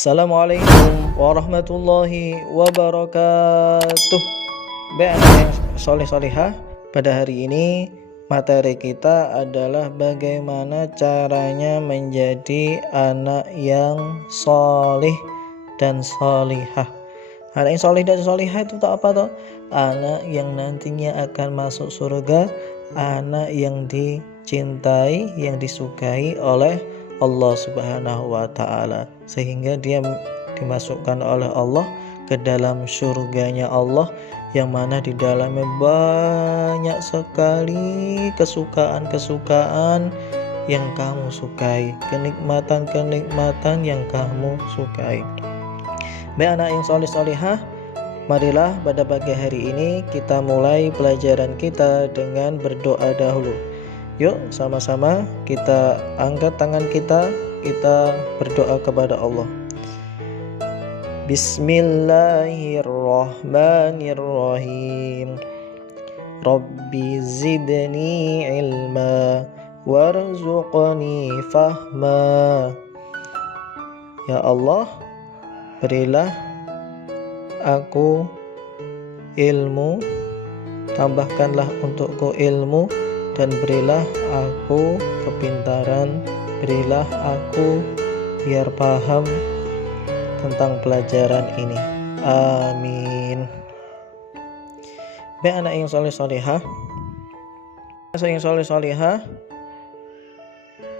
Assalamualaikum warahmatullahi wabarakatuh. Baik anak yang soleh solehah, pada hari ini materi kita adalah bagaimana caranya menjadi anak yang soleh dan solehah. Anak yang soleh dan solehah itu apa toh? Anak yang nantinya akan masuk surga, anak yang dicintai, yang disukai oleh Allah Subhanahu wa ta'ala, sehingga dia dimasukkan oleh Allah ke dalam surganya Allah, yang mana di dalamnya banyak sekali kesukaan-kesukaan yang kamu sukai, kenikmatan-kenikmatan yang kamu sukai. Baik anak yang soleh-solehah, marilah pada pagi hari ini kita mulai pelajaran kita dengan berdoa dahulu. Yuk sama-sama kita angkat tangan kita berdoa kepada Allah. Bismillahirrahmanirrahim. Rabbi zidni ilma warzuqni fahma. Ya Allah, berilah aku ilmu, tambahkanlah untukku ilmu, dan berilah aku kepintaran, berilah aku biar paham tentang pelajaran ini. Amin. Baik anak yang soleh solehah,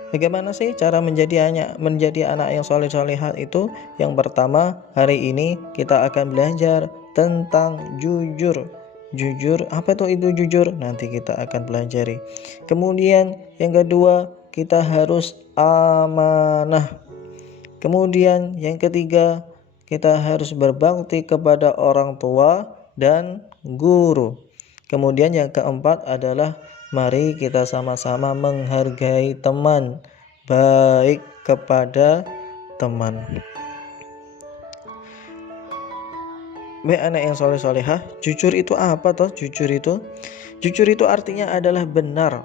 bagaimana sih cara menjadi anak yang soleh solehah itu? Yang pertama, hari ini kita akan belajar tentang jujur. Jujur, apa itu jujur? Nanti kita akan pelajari. Kemudian yang kedua, kita harus amanah. Kemudian yang ketiga, kita harus berbakti kepada orang tua dan guru. Kemudian yang keempat adalah mari kita sama-sama menghargai teman, baik kepada teman. Baik anak yang soleh solehah, jujur itu apa toh? Jujur itu artinya adalah benar,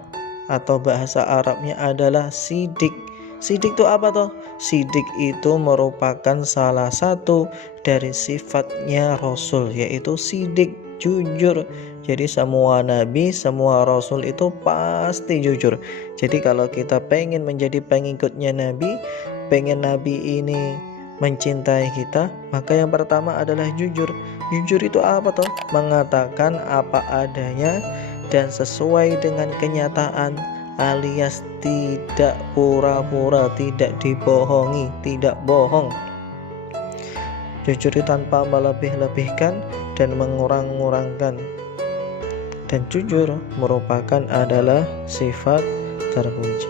atau bahasa Arabnya adalah sidik. Sidik itu apa toh? Sidik itu merupakan salah satu dari sifatnya Rasul, yaitu sidik, jujur. Jadi semua nabi, semua rasul itu pasti jujur. Jadi kalau kita pengen menjadi pengikutnya nabi, pengen nabi ini mencintai kita, maka yang pertama adalah jujur. Jujur itu apa toh? Mengatakan apa adanya dan sesuai dengan kenyataan, alias tidak pura-pura, tidak dibohongi, tidak bohong. Jujur itu tanpa melebih-lebihkan dan mengurang-ngurangkan. Dan jujur merupakan adalah sifat terpuji.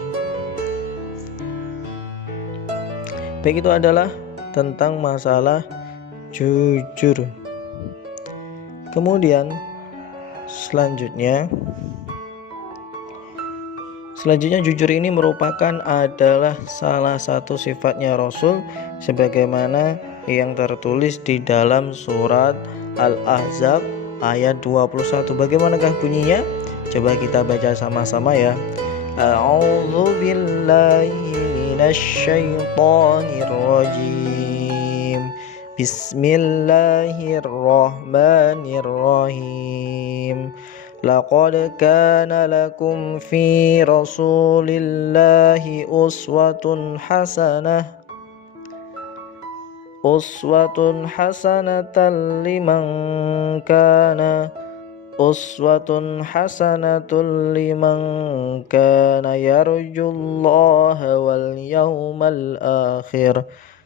Baik, itu adalah tentang masalah jujur. Kemudian selanjutnya jujur ini merupakan adalah salah satu sifatnya Rasul, sebagaimana yang tertulis di dalam surat Al-Ahzab ayat 21. Bagaimanakah bunyinya? Coba kita baca sama-sama ya. A'udzu billahi minasyaitonir rajim. Bismillahirrahmanirrahim. Laqad kana lakum fi rasulillahi uswatun hasanatan liman kana yarjullaha wal yawmal akhir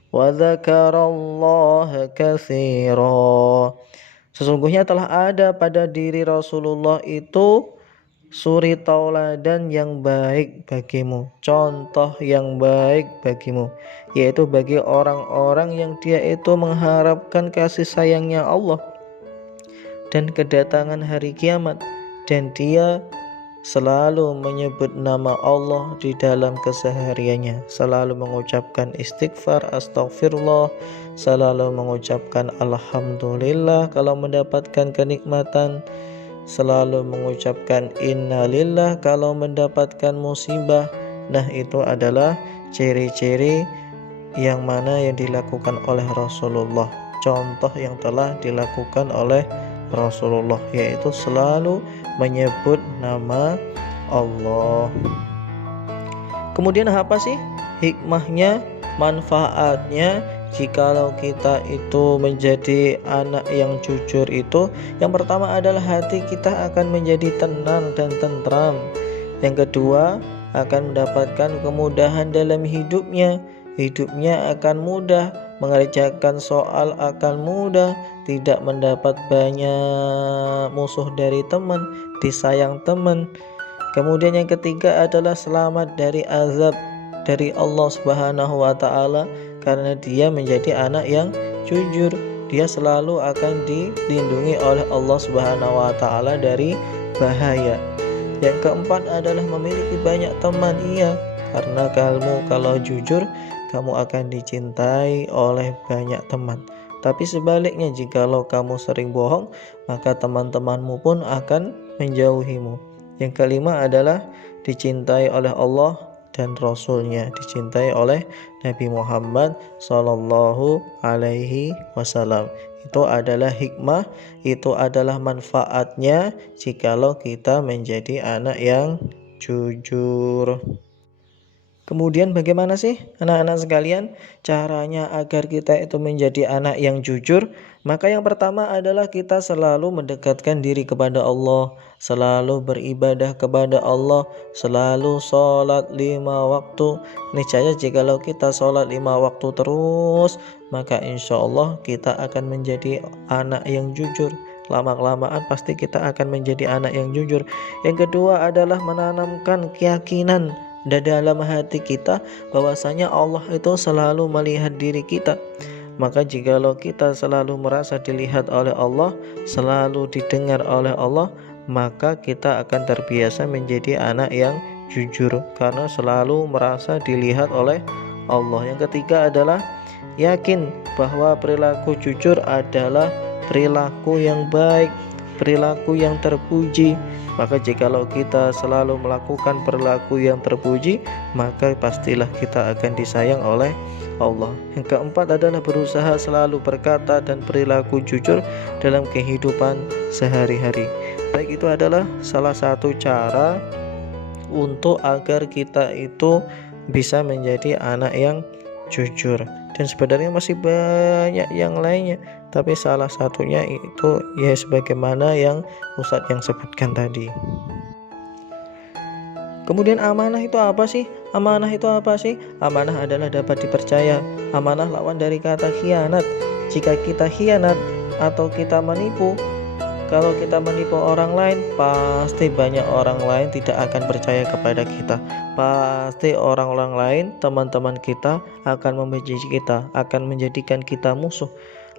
wa dzakarallaha katsira. Sesungguhnya telah ada pada diri Rasulullah itu suri tauladan yang baik bagimu, contoh yang baik bagimu, yaitu bagi orang-orang yang dia itu mengharapkan kasih sayangnya Allah dan kedatangan hari kiamat, dan dia selalu menyebut nama Allah di dalam kesehariannya, selalu mengucapkan istighfar, astaghfirullah, selalu mengucapkan alhamdulillah kalau mendapatkan kenikmatan, selalu mengucapkan innalillah kalau mendapatkan musibah. Nah, itu adalah ciri-ciri yang mana yang dilakukan oleh Rasulullah, contoh yang telah dilakukan oleh Rasulullah, yaitu selalu menyebut nama Allah. Kemudian apa sih hikmahnya, manfaatnya jikalau kita itu menjadi anak yang jujur itu? Yang pertama adalah hati kita akan menjadi tenang dan tentram. Yang kedua, akan mendapatkan kemudahan dalam hidupnya. Hidupnya akan mudah, mengerjakan soal akan mudah, tidak mendapat banyak musuh dari teman, disayang teman. Kemudian yang ketiga adalah selamat dari azab dari Allah Subhanahu wa taala, karena dia menjadi anak yang jujur. Dia selalu akan dilindungi oleh Allah Subhanahu wa taala dari bahaya. Yang keempat adalah memiliki banyak teman. Iya, karena kamu kalau jujur, kamu akan dicintai oleh banyak teman. Tapi sebaliknya, jikalau kamu sering bohong, maka teman-temanmu pun akan menjauhimu. Yang kelima adalah dicintai oleh Allah dan Rasulnya, dicintai oleh Nabi Muhammad Sallallahu Alaihi Wasallam. Itu adalah hikmah, itu adalah manfaatnya jikalau kita menjadi anak yang jujur. Kemudian bagaimana sih anak-anak sekalian caranya agar kita itu menjadi anak yang jujur? Maka yang pertama adalah kita selalu mendekatkan diri kepada Allah, selalu beribadah kepada Allah, selalu sholat 5 waktu. Niscaya jikalau kita sholat 5 waktu terus, maka insya Allah kita akan menjadi anak yang jujur. Lama-kelamaan pasti kita akan menjadi anak yang jujur. Yang kedua adalah menanamkan keyakinan dalam hati kita bahwasanya Allah itu selalu melihat diri kita. Maka jikalau kita selalu merasa dilihat oleh Allah, selalu didengar oleh Allah, maka kita akan terbiasa menjadi anak yang jujur karena selalu merasa dilihat oleh Allah. Yang ketiga adalah yakin bahwa perilaku jujur adalah perilaku yang baik, perilaku yang terpuji. Maka jikalau kita selalu melakukan perilaku yang terpuji, maka pastilah kita akan disayang oleh Allah. Yang keempat adalah berusaha selalu berkata dan perilaku jujur dalam kehidupan sehari-hari. Baik, itu adalah salah satu cara untuk agar kita itu bisa menjadi anak yang jujur. Dan sebenarnya masih banyak yang lainnya, tapi salah satunya itu ya sebagaimana yang Ustadz yang sebutkan tadi. Kemudian amanah itu apa sih? Amanah itu apa sih? Amanah adalah dapat dipercaya. Amanah lawan dari kata khianat. Jika kita khianat atau kita menipu, kalau kita menipu orang lain, pasti banyak orang lain tidak akan percaya kepada kita. Pasti orang-orang lain, teman-teman kita akan membenci kita, akan menjadikan kita musuh.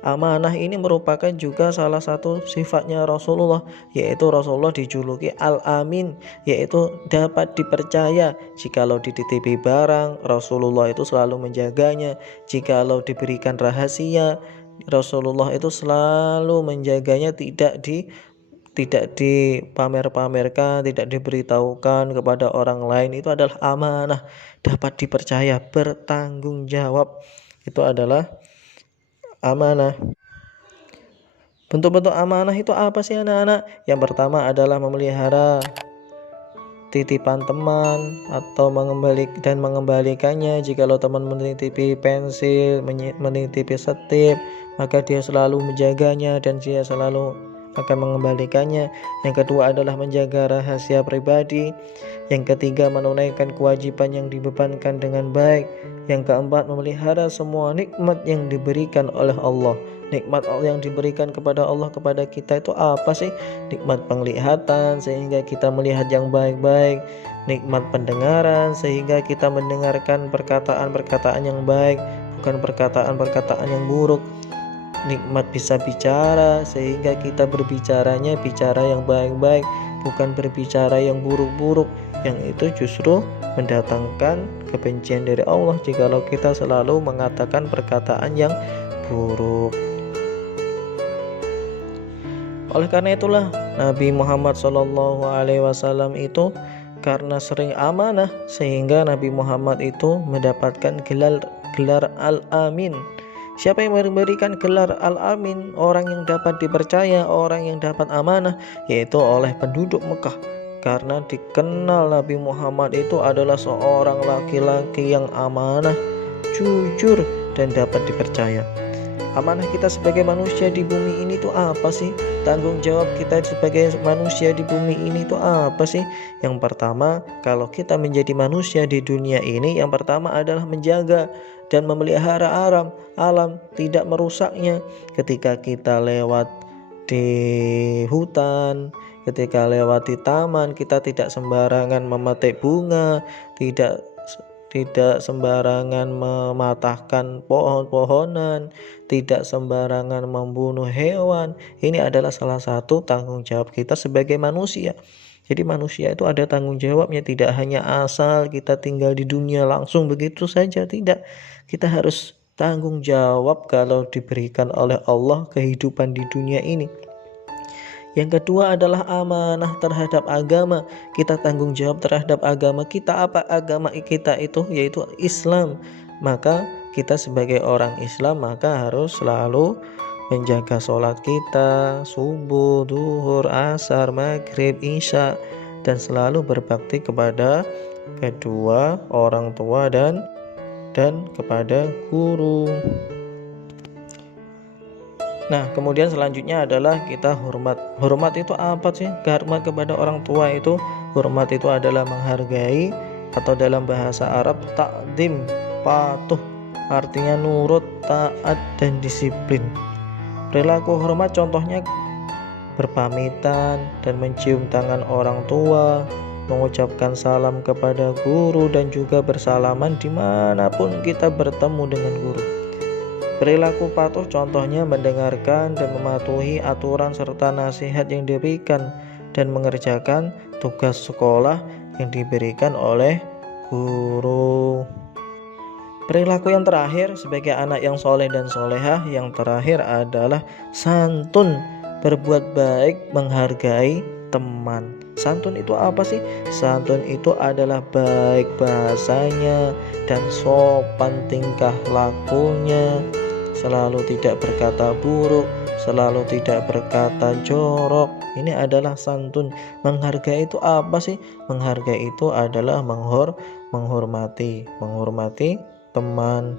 Amanah ini merupakan juga salah satu sifatnya Rasulullah, yaitu Rasulullah dijuluki Al-Amin, yaitu dapat dipercaya. Jikalau dititipi barang, Rasulullah itu selalu menjaganya. Jikalau diberikan rahasia, Rasulullah itu selalu menjaganya, tidak dipamer-pamerkan, tidak diberitahukan kepada orang lain. Itu adalah amanah, dapat dipercaya, bertanggung jawab. Itu adalah amanah. Bentuk-bentuk amanah itu apa sih anak-anak? Yang pertama adalah memelihara titipan teman atau mengembalikannya. Jikalau teman menitipi pensil, menitipi setip, maka dia selalu menjaganya dan dia selalu akan mengembalikannya. Yang kedua adalah menjaga rahasia pribadi. Yang ketiga, menunaikan kewajiban yang dibebankan dengan baik. Yang keempat, memelihara semua nikmat yang diberikan oleh Allah. Nikmat yang diberikan kepada Allah kepada kita itu apa sih? Nikmat penglihatan sehingga kita melihat yang baik-baik, nikmat pendengaran sehingga kita mendengarkan perkataan-perkataan yang baik, bukan perkataan-perkataan yang buruk. Nikmat bisa bicara sehingga kita berbicaranya bicara yang baik-baik, bukan berbicara yang buruk-buruk, yang itu justru mendatangkan kebencian dari Allah jikalau kita selalu mengatakan perkataan yang buruk. Oleh karena itulah Nabi Muhammad SAW itu karena sering amanah sehingga Nabi Muhammad itu mendapatkan gelar Al-Amin. Siapa yang memberikan gelar Al-Amin? Orang yang dapat dipercaya, orang yang dapat amanah, yaitu oleh penduduk Mekah. Karena dikenal Nabi Muhammad itu adalah seorang laki-laki yang amanah, jujur, dan dapat dipercaya. Amanah kita sebagai manusia di bumi ini tuh apa sih? Tanggung jawab kita sebagai manusia di bumi ini tuh apa sih? Yang pertama, kalau kita menjadi manusia di dunia ini, yang pertama adalah menjaga dan memelihara alam, tidak merusaknya. Ketika kita lewat di hutan, ketika lewat di taman, kita tidak sembarangan memetik bunga, tidak sembarangan mematahkan pohon-pohonan, tidak sembarangan membunuh hewan. Ini adalah salah satu tanggung jawab kita sebagai manusia. Jadi manusia itu ada tanggung jawabnya, tidak hanya asal kita tinggal di dunia langsung begitu saja, tidak. Kita harus tanggung jawab kalau diberikan oleh Allah kehidupan di dunia ini. Yang kedua adalah amanah terhadap agama. Kita tanggung jawab terhadap agama kita. Apa agama kita itu? Yaitu Islam. Maka kita sebagai orang Islam maka harus selalu menjaga sholat kita, subuh, duhur, asar, maghrib, isya, dan selalu berbakti kepada kedua orang tua dan kepada guru. Nah, kemudian selanjutnya adalah kita hormat. Hormat itu apa sih? Hormat kepada orang tua itu, hormat itu adalah menghargai, atau dalam bahasa Arab takdim, patuh, artinya nurut, taat, dan disiplin. Perilaku hormat contohnya berpamitan dan mencium tangan orang tua, mengucapkan salam kepada guru, dan juga bersalaman dimanapun kita bertemu dengan guru. Perilaku patuh contohnya mendengarkan dan mematuhi aturan serta nasihat yang diberikan dan mengerjakan tugas sekolah yang diberikan oleh guru. Perilaku yang terakhir sebagai anak yang soleh dan solehah, yang terakhir adalah santun, berbuat baik, menghargai teman. Santun itu apa sih? Santun itu adalah baik bahasanya dan sopan tingkah lakunya, selalu tidak berkata buruk, selalu tidak berkata jorok. Ini adalah santun. Menghargai itu apa sih? Menghargai itu adalah menghormati teman.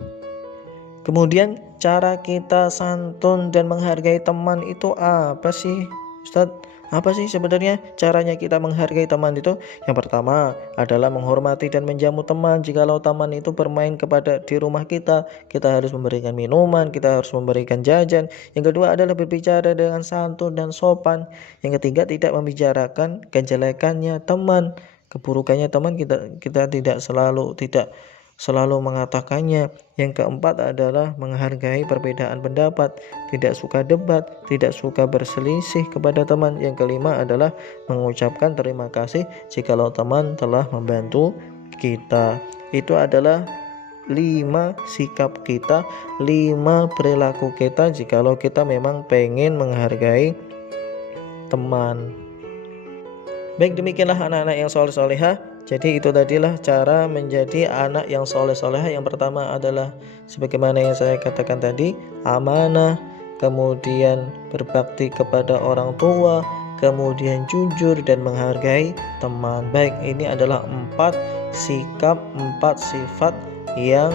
Kemudian cara kita santun dan menghargai teman itu apa sih, Ustadz? Apa sih sebenarnya caranya kita menghargai teman itu? Yang pertama adalah menghormati dan menjamu teman. Jikalau teman itu bermain di rumah kita, kita harus memberikan minuman, kita harus memberikan jajan. Yang kedua adalah berbicara dengan santun dan sopan. Yang ketiga, tidak membicarakan kejelekannya teman, keburukannya teman, kita tidak selalu mengatakannya. Yang keempat adalah menghargai perbedaan pendapat, tidak suka debat, tidak suka berselisih kepada teman. Yang kelima adalah mengucapkan terima kasih jikalau teman telah membantu kita. Itu adalah 5 sikap kita, 5 perilaku kita jikalau kita memang pengen menghargai teman. Baik, demikianlah anak-anak yang soleh-solehah. Jadi itu tadilah cara menjadi anak yang soleh-solehah. Yang pertama adalah sebagaimana yang saya katakan tadi, amanah, kemudian berbakti kepada orang tua, kemudian jujur dan menghargai teman. Baik, ini adalah 4 sikap, 4 sifat yang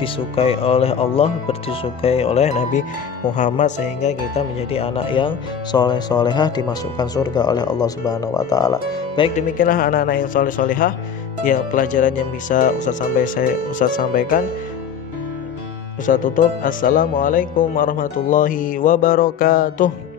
disukai oleh Allah, disukai oleh Nabi Muhammad, sehingga kita menjadi anak yang soleh-solehah, dimasukkan surga oleh Allah Subhanahu wa Ta'ala. Baik, demikianlah anak-anak yang soleh-solehah ya pelajaran yang bisa Ustaz sampaikan. Ustaz tutup. Assalamualaikum warahmatullahi wabarakatuh.